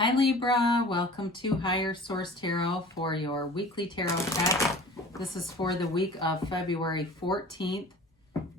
Hi Libra, welcome to Higher Source Tarot for your weekly tarot check. This is for the week of February 14th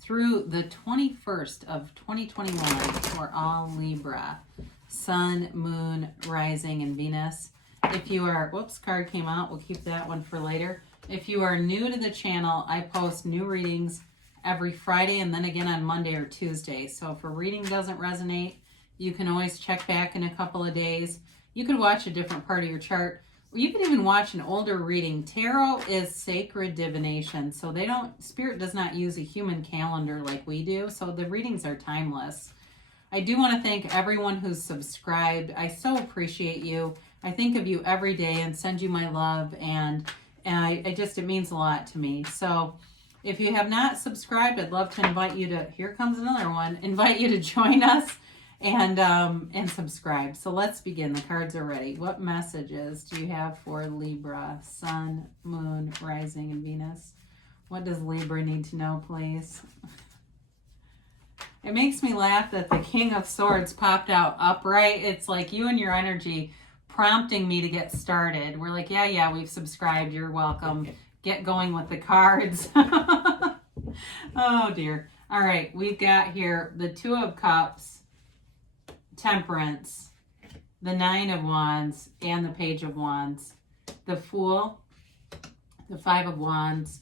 through the 21st of 2021 for all Libra. Sun, Moon, Rising, and Venus. If you are, whoops, card came out, we'll keep that one for later. If you are new to the channel, I post new readings every Friday and then again on Monday or Tuesday. So if a reading doesn't resonate, you can always check back in a couple of days. You could watch a different part of your chart, or you can even watch an older reading. Tarot is sacred divination, so Spirit does not use a human calendar like we do, so the readings are timeless. I do want to thank everyone who's subscribed. I so appreciate you. I think of you every day and send you my love, and it means a lot to me. So if you have not subscribed, I'd love to invite you to, here comes another one, invite you to join us and subscribe. So let's begin. The cards are ready. What messages do you have for Libra, Sun, Moon, Rising, and Venus? What does Libra need to know, please? It makes me laugh that the King of Swords popped out upright. It's like you and your energy prompting me to get started. We're like, yeah, we've subscribed. You're welcome. Get going with the cards. Oh, dear. All right, we've got here the Two of Cups, Temperance, the Nine of Wands, and the Page of Wands. The Fool, the Five of Wands,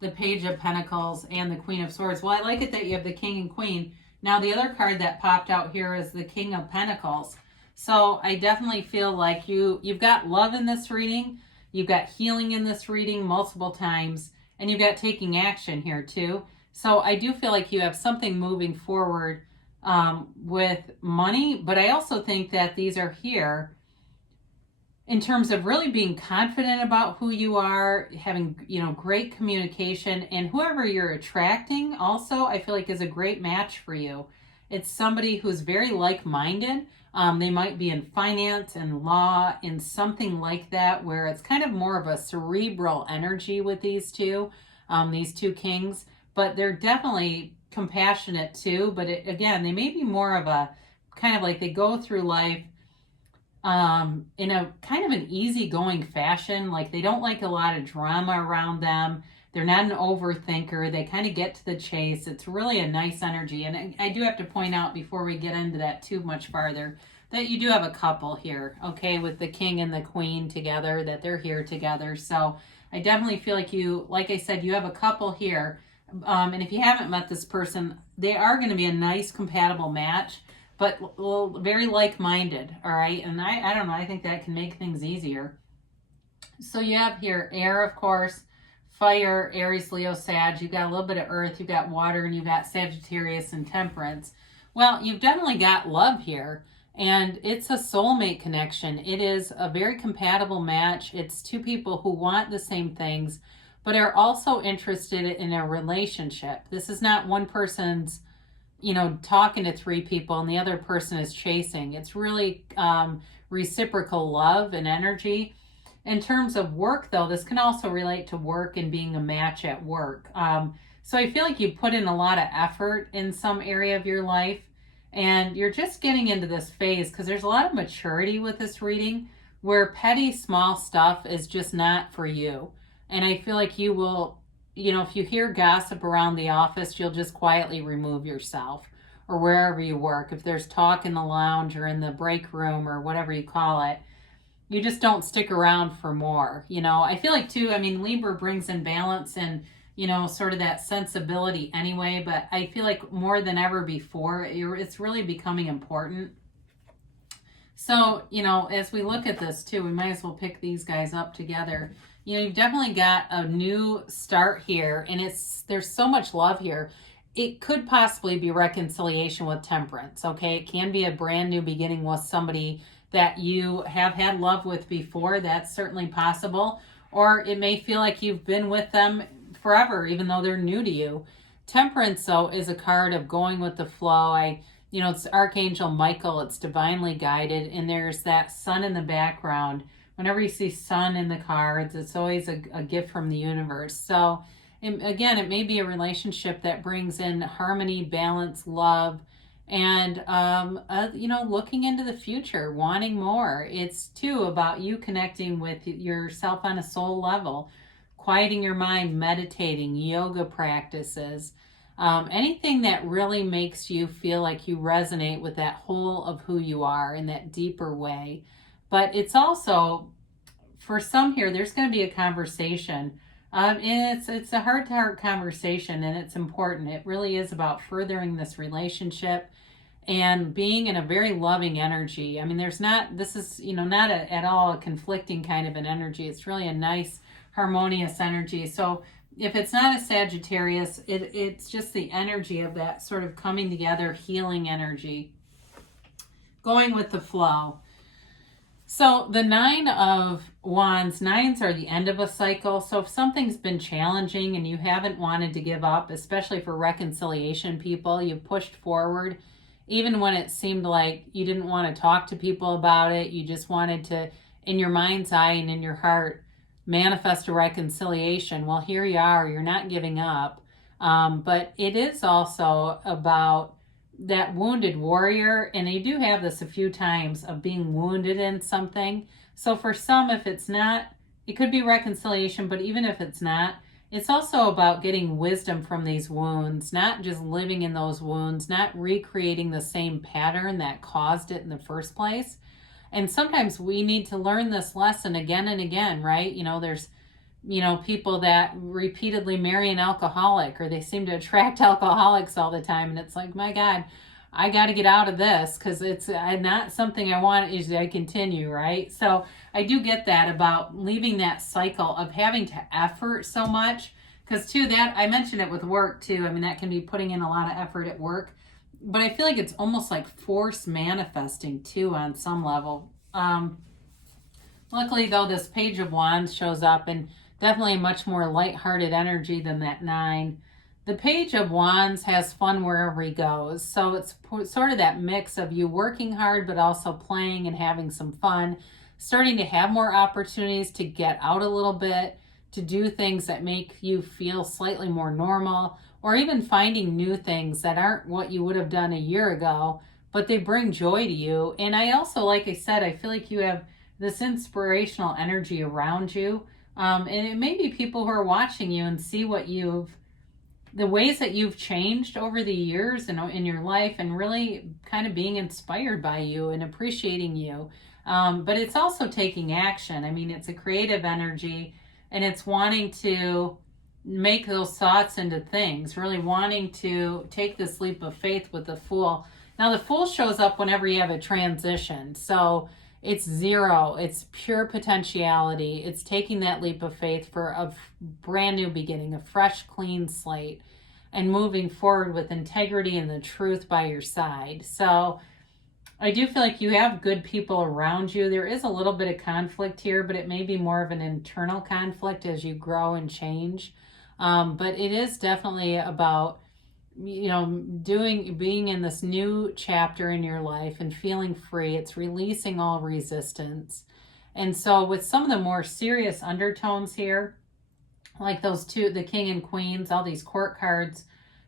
the Page of Pentacles, and the Queen of Swords. Well, I like it that you have the King and Queen. Now, the other card that popped out here is the King of Pentacles. So I definitely feel like you've got love in this reading. You've got healing in this reading multiple times. And you've got taking action here too. So I do feel like you have something moving forward with money, but I also think that these are here in terms of really being confident about who you are, having, great communication, and whoever you're attracting also, I feel like is a great match for you. It's somebody who's very like-minded. They might be in finance and law, in something like that, where it's kind of more of a cerebral energy with these two kings, but they're definitely compassionate too. But again, they may be more of a kind of like they go through life in a kind of an easygoing fashion. Like they don't like a lot of drama around them. They're not an overthinker. They kind of get to the chase. It's really a nice energy. And I do have to point out before we get into that too much farther that you do have a couple here, okay, with the King and the Queen together, that they're here together. So I definitely feel like like I said, you have a couple here. And if you haven't met this person, they are going to be a nice compatible match, but very like-minded, all right? And I don't know, I think that can make things easier. So you have here air, of course, fire, Aries, Leo, Sag. You've got a little bit of earth, you've got water, and you've got Sagittarius and Temperance. Well, you've definitely got love here, and it's a soulmate connection. It is a very compatible match. It's two people who want the same things, but are also interested in a relationship. This is not one person's, talking to three people and the other person is chasing. It's really reciprocal love and energy. In terms of work, though, this can also relate to work and being a match at work. So I feel like you put in a lot of effort in some area of your life, and you're just getting into this phase because there's a lot of maturity with this reading where petty, small stuff is just not for you. And I feel like you will, if you hear gossip around the office, you'll just quietly remove yourself, or wherever you work. If there's talk in the lounge or in the break room or whatever you call it, you just don't stick around for more. I feel like too, Libra brings in balance and, sort of that sensibility anyway, but I feel like more than ever before, it's really becoming important. So, as we look at this too, we might as well pick these guys up together. You've definitely got a new start here, and there's so much love here. It could possibly be reconciliation with Temperance, okay? It can be a brand new beginning with somebody that you have had love with before. That's certainly possible. Or it may feel like you've been with them forever, even though they're new to you. Temperance, though, is a card of going with the flow. It's Archangel Michael. It's divinely guided, and there's that sun in the background. Whenever you see sun in the cards, it's always a gift from the universe. So, again, it may be a relationship that brings in harmony, balance, love, and looking into the future, wanting more. It's too about you connecting with yourself on a soul level, quieting your mind, meditating, yoga practices, anything that really makes you feel like you resonate with that whole of who you are in that deeper way. But it's also, for some here, there's going to be a conversation. And it's a heart-to-heart conversation, and it's important. It really is about furthering this relationship and being in a very loving energy. I mean, this is, not at all a conflicting kind of an energy. It's really a nice, harmonious energy. So if it's not a Sagittarius, it's just the energy of that sort of coming together, healing energy, going with the flow. So the 9 of Wands, 9s are the end of a cycle. So if something's been challenging and you haven't wanted to give up, especially for reconciliation people, you've pushed forward, even when it seemed like you didn't want to talk to people about it, you just wanted to, in your mind's eye and in your heart, manifest a reconciliation. Well, here you are, you're not giving up. But it is also about that wounded warrior, and you do have this a few times of being wounded in something. So for some, if it's not, it could be reconciliation, but even if it's not, it's also about getting wisdom from these wounds, not just living in those wounds, not recreating the same pattern that caused it in the first place. And sometimes we need to learn this lesson again and again, right? There's people that repeatedly marry an alcoholic, or they seem to attract alcoholics all the time. And it's like, my God, I got to get out of this because it's not something I want as I continue, right? So I do get that about leaving that cycle of having to effort so much. Because too, that I mentioned it with work too. I mean, that can be putting in a lot of effort at work. But I feel like it's almost like force manifesting too on some level. Luckily though, this Page of Wands shows up, and definitely much more lighthearted energy than that 9. The Page of Wands has fun wherever he goes. So it's sort of that mix of you working hard, but also playing and having some fun, starting to have more opportunities to get out a little bit, to do things that make you feel slightly more normal, or even finding new things that aren't what you would have done a year ago, but they bring joy to you. And I also, like I said, I feel like you have this inspirational energy around you. And it may be people who are watching you and see the ways that you've changed over the years and in your life, and really kind of being inspired by you and appreciating you. But it's also taking action. I mean, it's a creative energy, and it's wanting to make those thoughts into things, really wanting to take this leap of faith with the Fool. Now, the Fool shows up whenever you have a transition. So it's 0. It's pure potentiality. It's taking that leap of faith for a brand new beginning, a fresh, clean slate, and moving forward with integrity and the truth by your side. So I do feel like you have good people around you. There is a little bit of conflict here, but it may be more of an internal conflict as you grow and change. But it is definitely about being in this new chapter in your life and feeling free. It's releasing all resistance. And so with some of the more serious undertones here, like those two, the King and Queens, all these court cards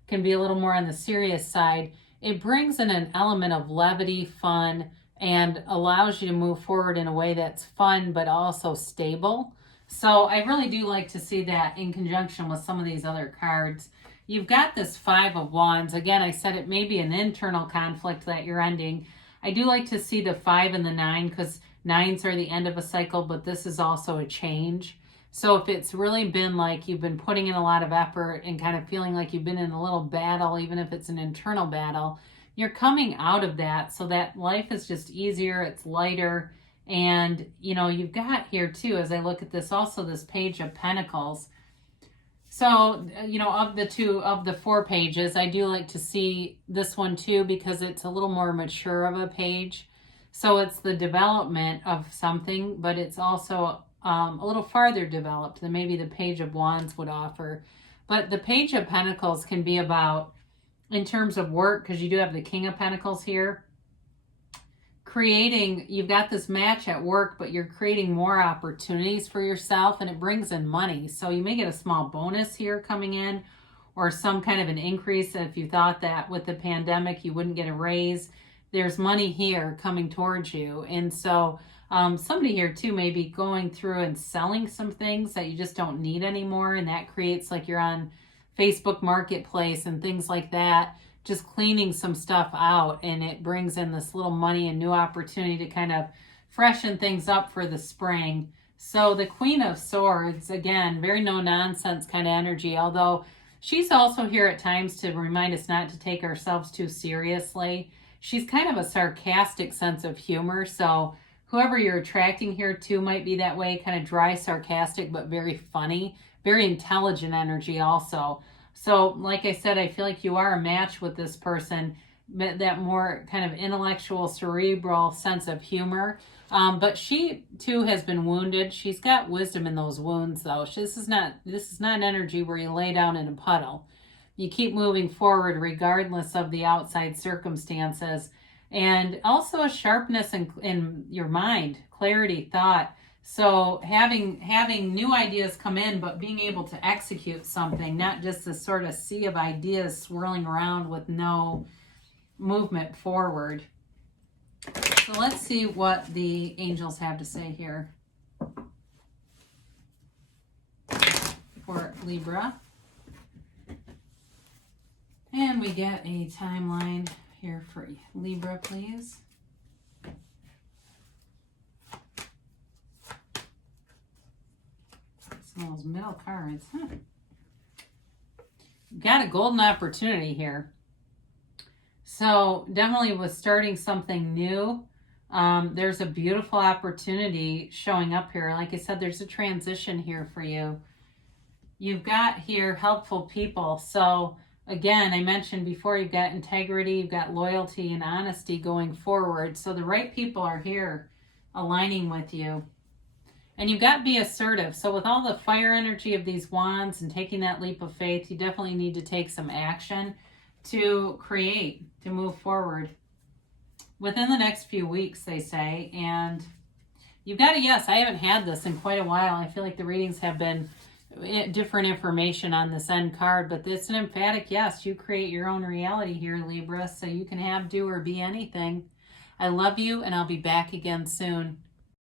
can be a little more on the serious side. It brings in an element of levity, fun, and allows you to move forward in a way that's fun, but also stable. So I really do like to see that in conjunction with some of these other cards. You've got this 5 of Wands. Again, I said it may be an internal conflict that you're ending. I do like to see the 5 and the 9, because 9s are the end of a cycle, but this is also a change. So if it's really been like you've been putting in a lot of effort and kind of feeling like you've been in a little battle, even if it's an internal battle, you're coming out of that so that life is just easier, it's lighter. And, you've got here too, as I look at this, also this Page of Pentacles. So, of the 4 pages, I do like to see this one too, because it's a little more mature of a page. So it's the development of something, but it's also a little farther developed than maybe the Page of Wands would offer. But the Page of Pentacles can be about, in terms of work, because you do have the King of Pentacles here, you've got this match at work, but you're creating more opportunities for yourself, and it brings in money. So you may get a small bonus here coming in, or some kind of an increase. If you thought that with the pandemic you wouldn't get a raise, there's money here coming towards you. And so somebody here too may be going through and selling some things that you just don't need anymore, and that creates, like, you're on Facebook Marketplace and things like that, just cleaning some stuff out, and it brings in this little money and new opportunity to kind of freshen things up for the spring. So the Queen of Swords, again, very no nonsense kind of energy, although she's also here at times to remind us not to take ourselves too seriously. She's kind of a sarcastic sense of humor, so whoever you're attracting here to might be that way, kind of dry, sarcastic, but very funny, very intelligent energy also. So like I said, I feel like you are a match with this person, that more kind of intellectual, cerebral sense of humor. But she too has been wounded. She's got wisdom in those wounds, though. This is not an energy where you lay down in a puddle. You keep moving forward regardless of the outside circumstances. And also a sharpness in your mind, clarity, thought. So having new ideas come in, but being able to execute something, not just this sort of sea of ideas swirling around with no movement forward. So let's see what the angels have to say here for Libra. And we get a timeline here for Libra, please. Some of those middle cards. Got a golden opportunity here. So definitely with starting something new, there's a beautiful opportunity showing up here. Like I said, there's a transition here for you. You've got here helpful people. So again, I mentioned before, you've got integrity, you've got loyalty and honesty going forward. So the right people are here aligning with you. And you've got to be assertive. So with all the fire energy of these wands and taking that leap of faith, you definitely need to take some action to create, to move forward within the next few weeks, they say. And you've got to, yes, I haven't had this in quite a while. I feel like the readings have been different information on this end card, but it's an emphatic yes. You create your own reality here, Libra, so you can have, do, or be anything. I love you, and I'll be back again soon.